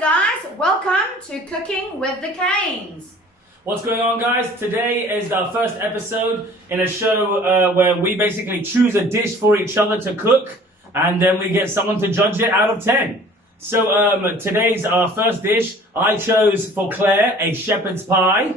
guys, welcome to Cooking with the Kanes. What's going on, guys? Today is our first episode in a show where we basically choose a dish for each other to cook, and then we get someone to judge it out of 10. So today's our first dish. I chose for Claire a shepherd's pie.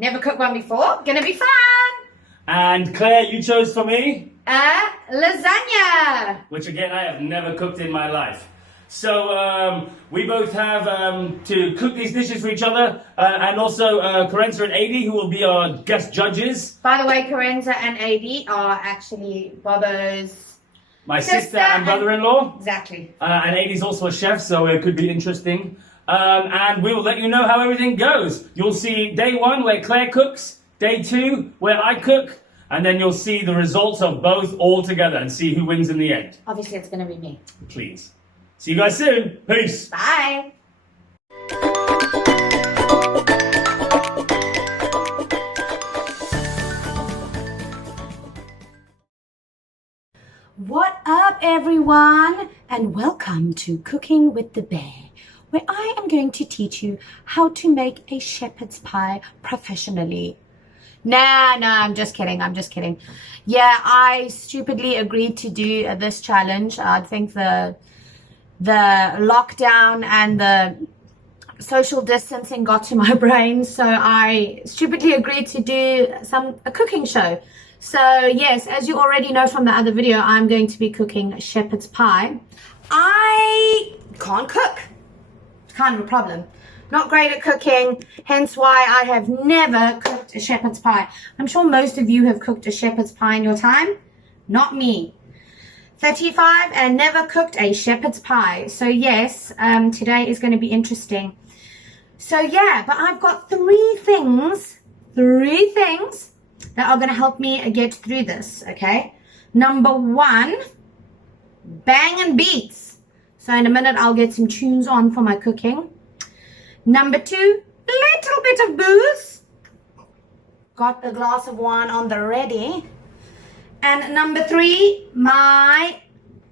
Never cooked one before. Gonna be fun. And Claire, you chose for me? Lasagna. Which again, I have never cooked in my life. So we both have to cook these dishes for each other, and also Karenza and Adi, who will be our guest judges. By the way, Karenza and Adi are actually Bob's My sister and brother-in-law. Exactly. And Adi's also a chef, so it could be interesting. And we will let you know how everything goes. You'll see day 1 where Claire cooks, day 2 where I cook, and then you'll see the results of both all together and see who wins in the end. Obviously, it's gonna be me. Please. See you guys soon. Peace. Bye. What up, everyone, and welcome to Cooking with the Bear, where I am going to teach you how to make a shepherd's pie professionally. No, I'm just kidding. Yeah, I stupidly agreed to do this challenge. I think the lockdown and the social distancing got to my brain, so I stupidly agreed to do a cooking show. So yes, as you already know from the other video, I'm going to be cooking shepherd's pie. I can't cook. It's kind of a problem. Not great at cooking, hence why I have never cooked a shepherd's pie. I'm sure most of you have cooked a shepherd's pie in your time. Not me. 35 and never cooked a shepherd's pie. So yes, today is going to be interesting. So yeah, but I've got three things that are going to help me get through this, okay? Number 1, bang and beats. So in a minute, I'll get some tunes on for my cooking. Number 2, little bit of booze. Got a glass of wine on the ready. And number 3, my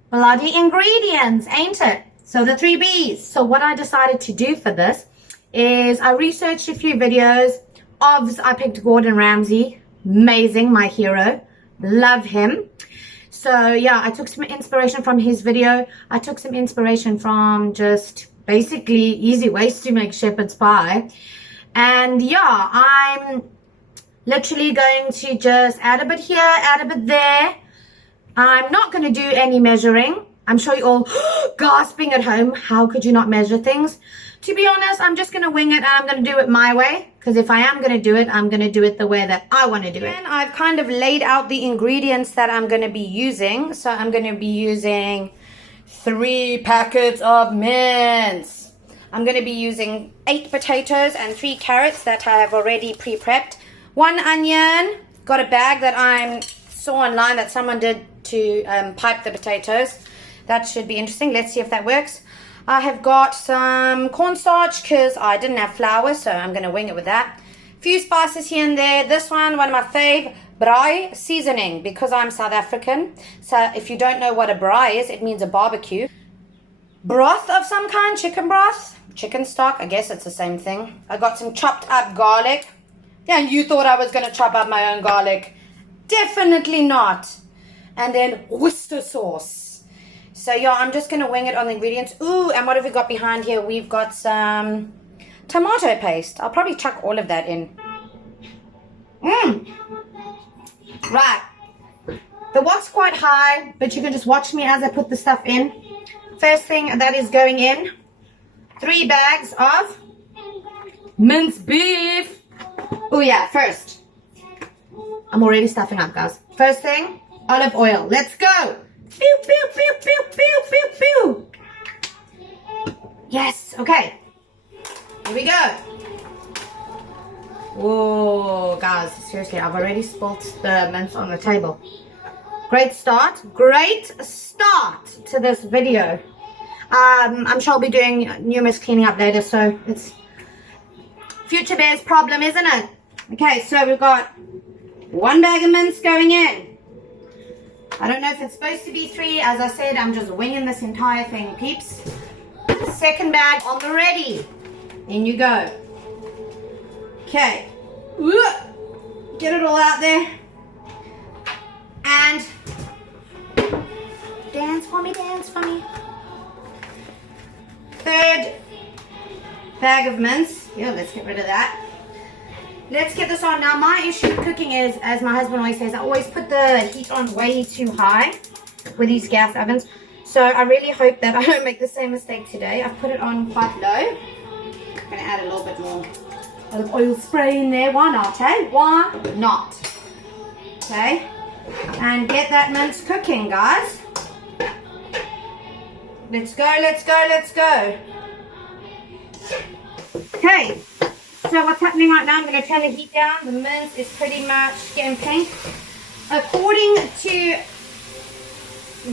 bloody ingredients, ain't it? So the 3 B's. So what I decided to do for this is I researched a few videos. Bobz, I picked Gordon Ramsay. Amazing, my hero. Love him. So yeah, I took some inspiration from his video. I took some inspiration from just basically easy ways to make shepherd's pie. And yeah, I'm literally going to just add a bit here, add a bit there. I'm not going to do any measuring. I'm sure you're all gasping at home. How could you not measure things? To be honest, I'm just going to wing it and I'm going to do it my way. Because if I am going to do it, I'm going to do it the way that I want to do it. And I've kind of laid out the ingredients that I'm going to be using. So I'm going to be using 3 packets of mince. I'm going to be using 8 potatoes and 3 carrots that I have already pre-prepped. 1 onion. Got a bag that I saw online that someone did to pipe the potatoes. That should be interesting. Let's see if that works. I have got some cornstarch because I didn't have flour, so I'm going to wing it with that. A few spices here and there. This one of my fave, braai seasoning, because I'm South African. So if you don't know what a braai is, it means a barbecue. Broth of some kind, chicken broth, chicken stock, I guess it's the same thing. I got some chopped up garlic. Yeah, you thought I was going to chop up my own garlic. Definitely not. And then Worcester sauce. So yeah, I'm just going to wing it on the ingredients. Ooh, and what have we got behind here? We've got some tomato paste. I'll probably chuck all of that in. Right. The wok's quite high, but you can just watch me as I put the stuff in. First thing that is going in, 3 bags of minced beef. Oh yeah, first. I'm already stuffing up, guys. First thing, olive oil. Let's go. Pew, pew, pew, pew, pew, pew, pew. Yes, okay. Here we go. Whoa, guys, seriously, I've already spilt the mince on the table. Great start to this video. I'm sure I'll be doing numerous cleaning up later, so it's future bear's problem, isn't it? Okay, so we've got 1 bag of mince going in. I don't know if it's supposed to be 3. As I said, I'm just winging this entire thing, peeps. Second bag on the ready. In you go. Okay. Get it all out there. And dance for me, dance for me. Third bag of mince. Yeah, let's get rid of that. Let's get this on. Now, my issue with cooking is, as my husband always says, I always put the heat on way too high with these gas ovens. So I really hope that I don't make the same mistake today. I've put it on quite low. I'm going to add a little bit more olive oil spray in there. Why not, eh? Why not? Okay. And get that mince cooking, guys. Let's go, let's go, let's go. Okay. So what's happening right now, I'm going to turn the heat down. The mince is pretty much getting pink. According to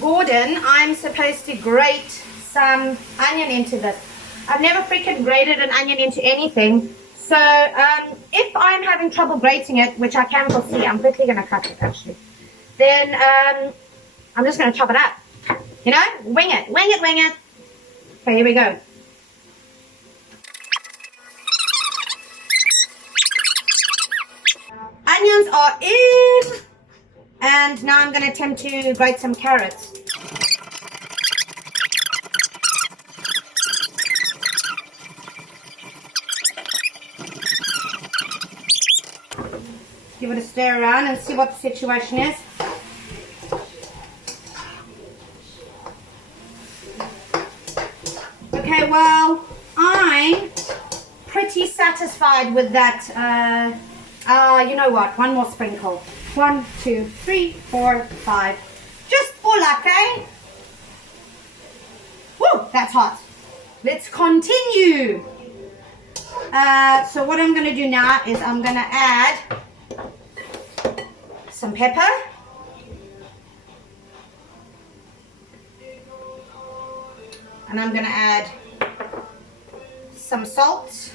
Gordon, I'm supposed to grate some onion into this. I've never freaking grated an onion into anything. So if I'm having trouble grating it, which I can foresee, I'm quickly going to cut it actually. Then I'm just going to chop it up. You know, wing it, wing it, wing it. Okay, here we go. Onions are in, and now I'm going to attempt to grate some carrots. Give it a stir around and see what the situation is. Okay, well, I'm pretty satisfied with that. You know what? One more sprinkle. 1, 2, 3, 4, 5. Just for luck, eh? Woo, that's hot. Let's continue. So what I'm going to do now is I'm going to add some pepper. And I'm going to add some salt.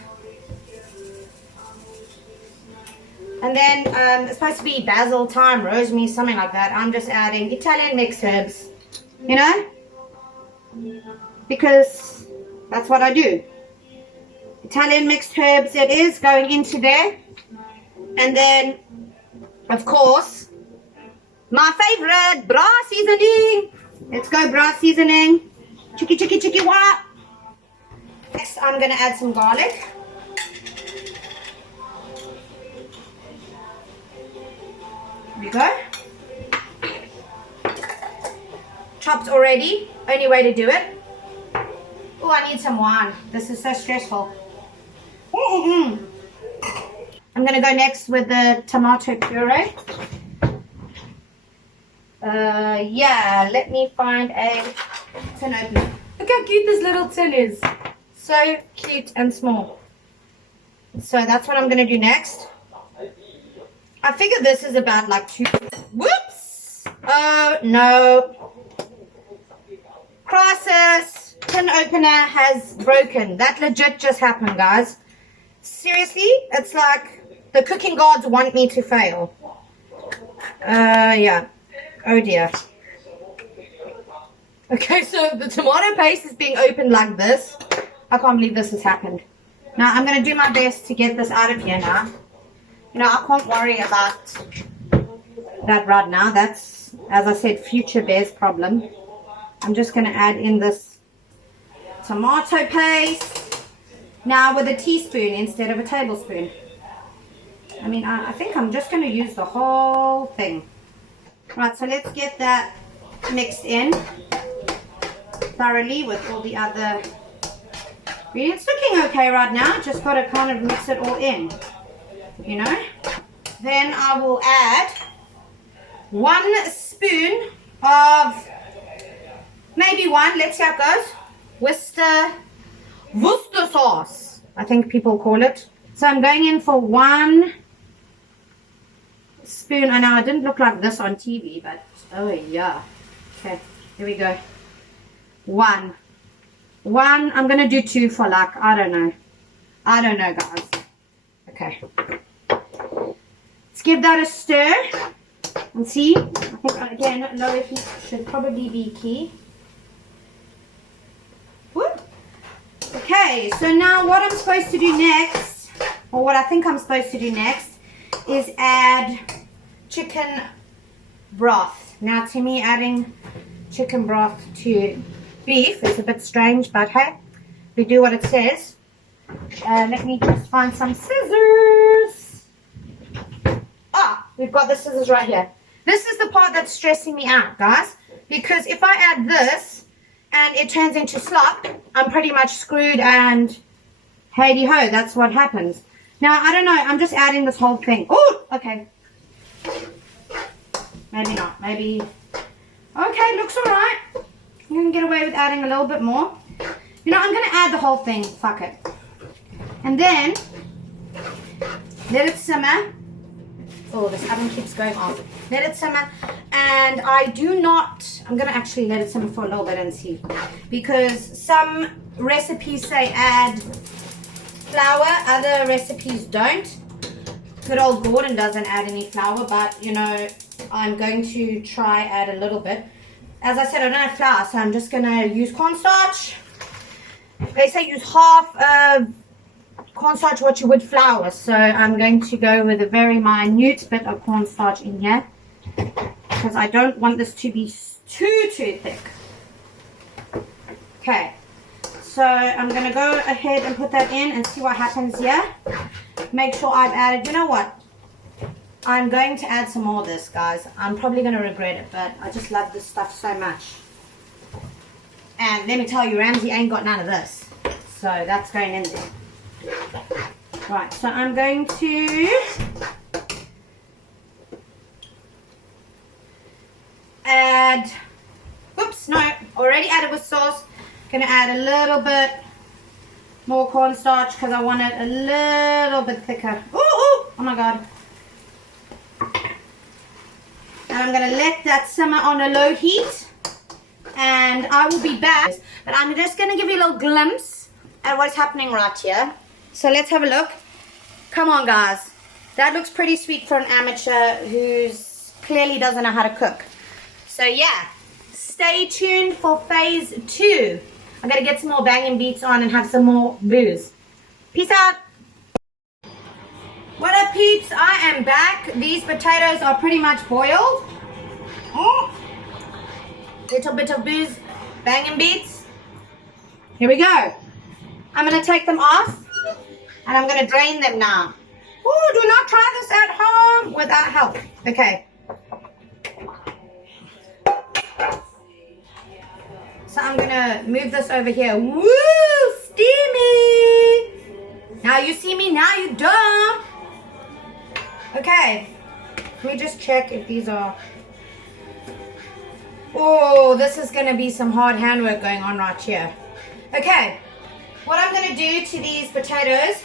And then it's supposed to be basil, thyme, rosemary, something like that. I'm just adding Italian mixed herbs, you know, because that's what I do. Italian mixed herbs it is going into there. And then, of course, my favorite, bra seasoning. Let's go, bra seasoning. Chicky, chicky, chicky, what? Next, I'm going to add some garlic. There we go. Chopped already. Only way to do it. Oh, I need some wine. This is so stressful. I'm going to go next with the tomato puree. Yeah, let me find a tin opener. Look how cute this little tin is. So cute and small. So that's what I'm going to do next. I figure this is about like 2. Whoops! Oh no. Crisis. Tin opener has broken. That legit just happened, guys. Seriously, it's like the cooking gods want me to fail. Yeah. Oh dear. Okay, so the tomato paste is being opened like this. I can't believe this has happened. Now, I'm going to do my best to get this out of here now. You know, I can't worry about that right now. That's, as I said, future Bear's problem. I'm just going to add in this tomato paste. Now with a teaspoon instead of a tablespoon. I mean, I think I'm just going to use the whole thing. Right, so let's get that mixed in thoroughly with all the other ingredients. Looking okay right now. Just got to kind of mix it all in. You know, then I will add 1 spoon of, maybe 1, let's see how it goes, Worcester sauce, I think people call it. So I'm going in for 1 spoon. I know it didn't look like this on TV, but oh yeah. Okay, here we go. 1. I'm going to do 2 for luck. I don't know, guys. Okay. Let's give that a stir and see. I think, again, lower heat should probably be key. Whoop. Okay, so now what I'm supposed to do next, or what I think I'm supposed to do next, is add chicken broth. Now to me, adding chicken broth to beef is a bit strange, but hey, we do what it says. Let me just find some scissors. Ah, we've got the scissors right here. This is the part that's stressing me out, guys, because if I add this and it turns into slop, I'm pretty much screwed, and hey ho, that's what happens. Now, I don't know, I'm just adding this whole thing. Oh, okay. Maybe not, maybe. Okay, looks all right. I'm going to get away with adding a little bit more. You know, I'm going to add the whole thing, fuck it. And then, let it simmer. Oh, this oven keeps going on. Let it simmer. And I do not, I'm going to actually let it simmer for a little bit and see. Because some recipes say add flour, other recipes don't. Good old Gordon doesn't add any flour, but, you know, I'm going to try add a little bit. As I said, I don't have flour, so I'm just going to use cornstarch. They say use half of cornstarch what you would flour, so I'm going to go with a very minute bit of cornstarch in here because I don't want this to be too thick. Okay, so I'm going to go ahead and put that in and see what happens here. Make sure I've added, you know what, I'm going to add some more of this, guys. I'm probably going to regret it, but I just love this stuff so much. And let me tell you, Ramsey ain't got none of this, so that's going in there. Right, so I'm going to add, oops, no, already added with sauce. Gonna add a little bit more cornstarch because I want it a little bit thicker. Ooh, ooh, oh my god. And I'm gonna let that simmer on a low heat, and I will be back. But I'm just gonna give you a little glimpse at what's happening right here. So let's have a look. Come on, guys. That looks pretty sweet for an amateur who's clearly doesn't know how to cook. So yeah, stay tuned for phase 2. I'm going to get some more banging beats on and have some more booze. Peace out. What up, peeps? I am back. These potatoes are pretty much boiled. Oh. Little bit of booze, banging beats. Here we go. I'm going to take them off. And I'm going to drain them now. Oh, do not try this at home without help. Okay. So I'm going to move this over here. Woo! Steamy! Now you see me, now you don't. Okay. Let me just check if these are... Oh, this is going to be some hard handwork going on right here. Okay. What I'm going to do to these potatoes...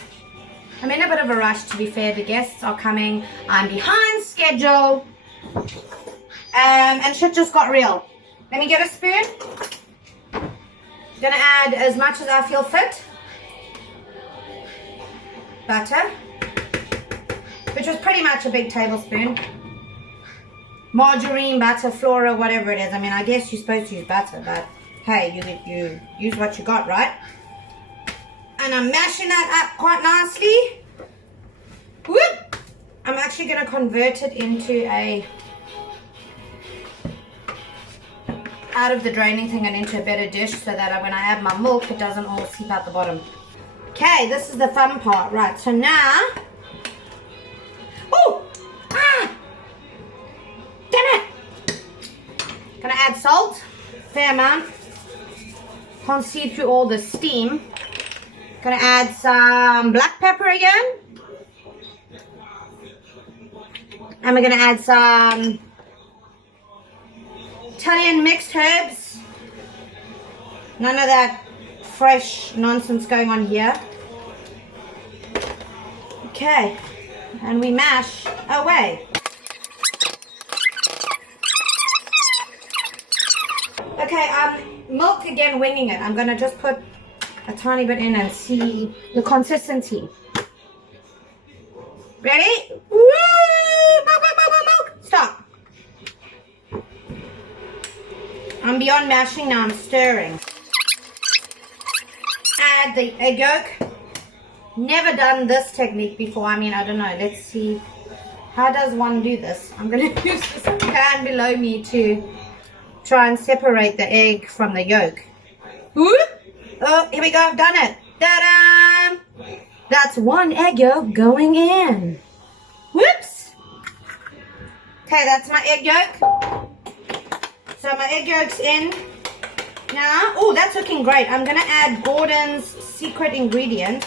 I'm in a bit of a rush, to be fair. The guests are coming. I'm behind schedule. And shit just got real. Let me get a spoon. Gonna add as much as I feel fit. Butter. Which was pretty much a big tablespoon. Margarine, butter, flora, whatever it is. I mean, I guess you're supposed to use butter, but hey, you use what you got, right? And I'm mashing that up quite nicely. Whoop! I'm actually going to convert it into a, out of the draining thing and into a better dish so that when I add my milk, it doesn't all seep out the bottom. Okay, this is the fun part. Right, so now, oh! Ah! Damn it! Gonna add salt, fair amount. Can't see through all the steam. Gonna add some black pepper again. And we're gonna add some Italian mixed herbs. None of that fresh nonsense going on here. Okay, and we mash away. Okay, milk again, winging it. I'm gonna just put a tiny bit in and see the consistency. Ready? Woo! Milk, milk, milk, milk, milk. Stop. I'm beyond mashing now, I'm stirring. add the egg yolk. Never done this technique before. I mean, I don't know. Let's see. How does one do this? I'm going to use this pan below me to try and separate the egg from the yolk. Whoop. Oh, here we go. I've done it. Ta-da! That's one egg yolk going in. Whoops. Okay, that's my egg yolk. So my egg yolk's in. Now, oh, that's looking great. I'm going to add Gordon's secret ingredient,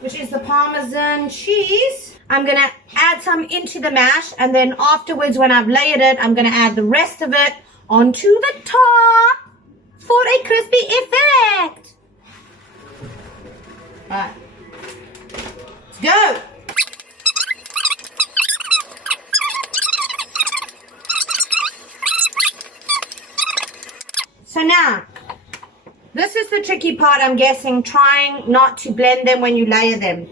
which is the Parmesan cheese. I'm going to add some into the mash, and then afterwards when I've layered it, I'm going to add the rest of it onto the top for a crispy effect. Alright, let's go. So now, this is the tricky part, I'm guessing, trying not to blend them when you layer them.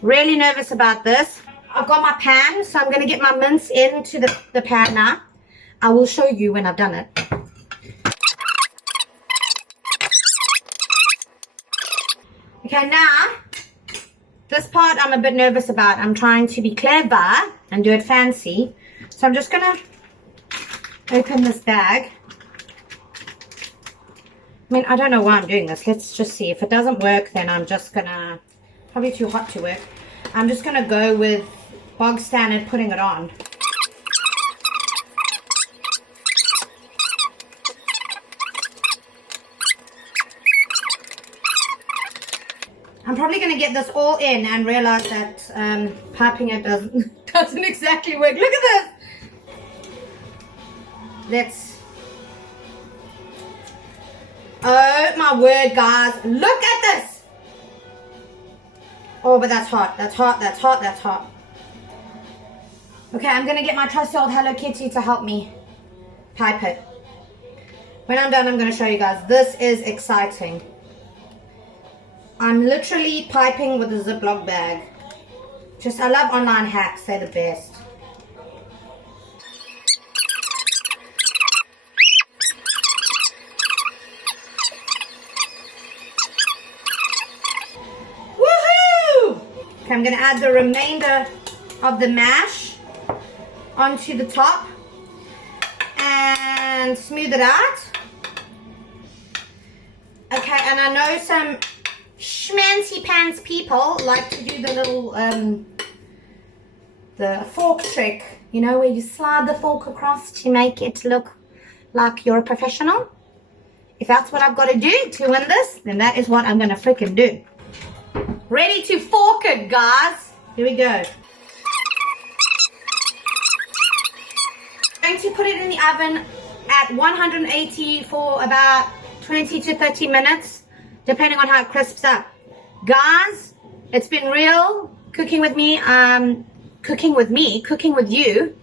Really nervous about this. I've got my pan, so I'm going to get my mince into the pan now. I will show you when I've done it. Okay, now, this part I'm a bit nervous about. I'm trying to be clever and do it fancy. So I'm just going to open this bag. I mean, I don't know why I'm doing this. Let's just see. If it doesn't work, then I'm just gonna, probably too hot to work. I'm just gonna go with bog standard putting it on. I'm probably gonna get this all in and realize that piping it doesn't exactly work. Look at this. Let's. Oh my word, guys. Look at this. Oh, but that's hot. That's hot. That's hot. That's hot. Okay, I'm going to get my trusty old Hello Kitty to help me pipe it. When I'm done, I'm going to show you guys. This is exciting. I'm literally piping with a Ziploc bag. I love online hacks. They're the best. I'm going to add the remainder of the mash onto the top and smooth it out. Okay, and I know some schmancy pants people like to do the little the fork trick, you know, where you slide the fork across to make it look like you're a professional. If that's what I've got to do to win this, then that is what I'm going to freaking do. Ready to fork it, guys. Here we go. I'm going to put it in the oven at 180 for about 20 to 30 minutes, depending on how it crisps up. Guys, it's been real cooking with me, cooking with you.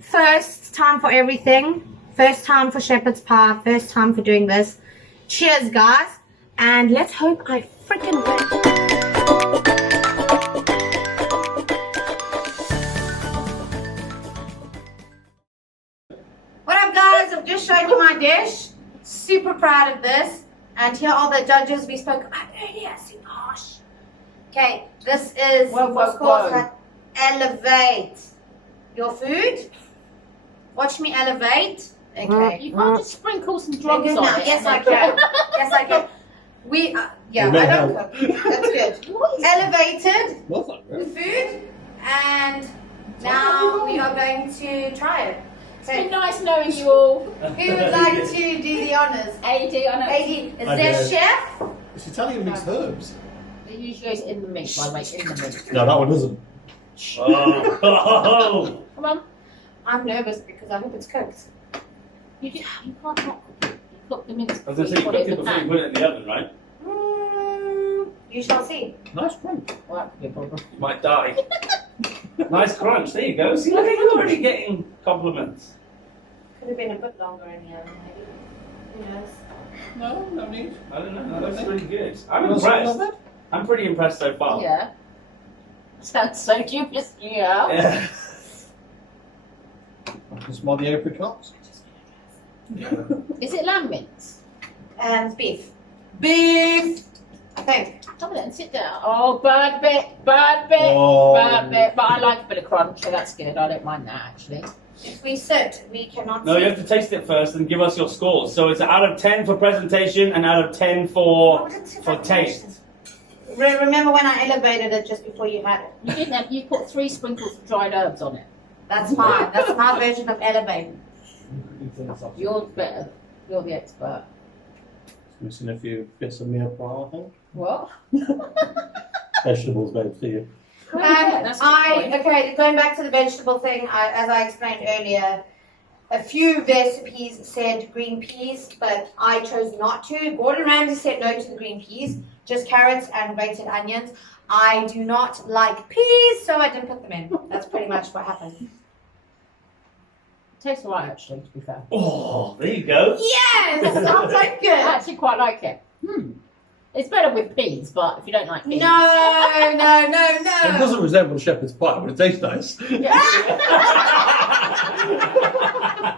First time for everything. First time for shepherd's pie. First time for doing this. Cheers, guys. And let's hope I freaking win. What up, guys? I've just showed you my dish. Super proud of this. And here are the judges we spoke about earlier. Super harsh. Okay, this is what's called elevate your food. Watch me elevate. Okay. You can't just sprinkle some drugs on it. Yes, I can. Yes, I can. Yeah, I don't cook. That's good. Elevated the food, and now we are going to try it. It's been nice knowing you all. Who would like to do the honors? AD, I know. AD, is there chef? Is she telling you to mix herbs? It usually goes in the mix, by the way, in the mix. No, that one doesn't. Oh. Come on. I'm nervous because I hope it's cooked. You can't not cook it. You cook the mince I was going to say, you put cooked it it in the before you pan. put it in the oven, right? You shall see. Nice crunch. Well, that could be a problem. You might die. Nice crunch. There you go. See, look at you already getting compliments. Could have been a bit longer in the oven, maybe. Who knows? No, no need. I don't know. That looks really good. I'm You want something impressed. like that? I'm pretty impressed so far. Yeah. Sounds so dubious. Yeah. Yeah. Can you smell the apricots? Is it lamb mince? And beef. Beef! I think. Come on, sit down. Oh, bad bit, bad bit, Oh. bad bit. But I like a bit of crunch, so that's good. I don't mind that actually. If we sit, we cannot No, sit. you have to taste it first and give us your scores. So it's out of 10 for presentation and out of 10 for taste. Remember when I elevated it just before you had it? You didn't have, you put 3 sprinkles of dried herbs on it. That's fine. That's my version of elevating. You're better. You're the expert. Missing a few bits of meal pie, I think. What? Vegetables, both for you. Yeah, that's a good point. Okay, going back to the vegetable thing, as I explained earlier, a few recipes said green peas, but I chose not to. Gordon Ramsay said no to the green peas, just carrots and grated onions. I do not like peas, so I didn't put them in. That's pretty much what happened. Tastes alright actually, to be fair. Oh, there you go. Yes! I'll take I it! actually quite like it. It's better with peas, but if you don't like peas. No! It doesn't resemble shepherd's pie, but it tastes nice. Yeah.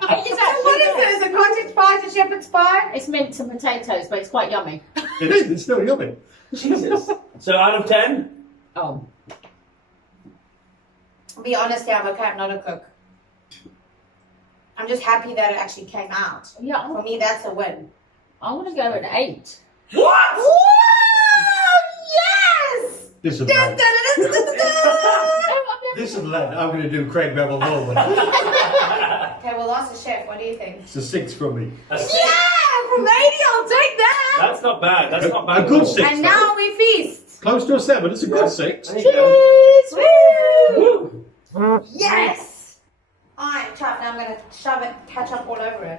It is actually What is this? A cottage pie to shepherd's pie? It's mint and potatoes, but it's quite yummy. It is, it's still yummy. Jesus. So out of 10? Oh. I'll be honest, yeah, I'm okay, I'm not a cook. I'm just happy that it actually came out. Yeah, For me, that's a win. I want to go at 8. What? Woo! Yes! This is Dun, lead. dun, dun, dun, dun, dun. This is lead. I'm going to do Craig Bevel Norman. Okay, well, ask the chef. What do you think? It's a 6 from me. A 6? Yeah, from 80, I'll take that. That's not bad. That's not bad. A at good all. 6. And now we feast. Close to a 7. It's a good 6. There you go. Woo! Woo. Yes. All right, chop. Now I'm gonna shove it, ketchup all over it.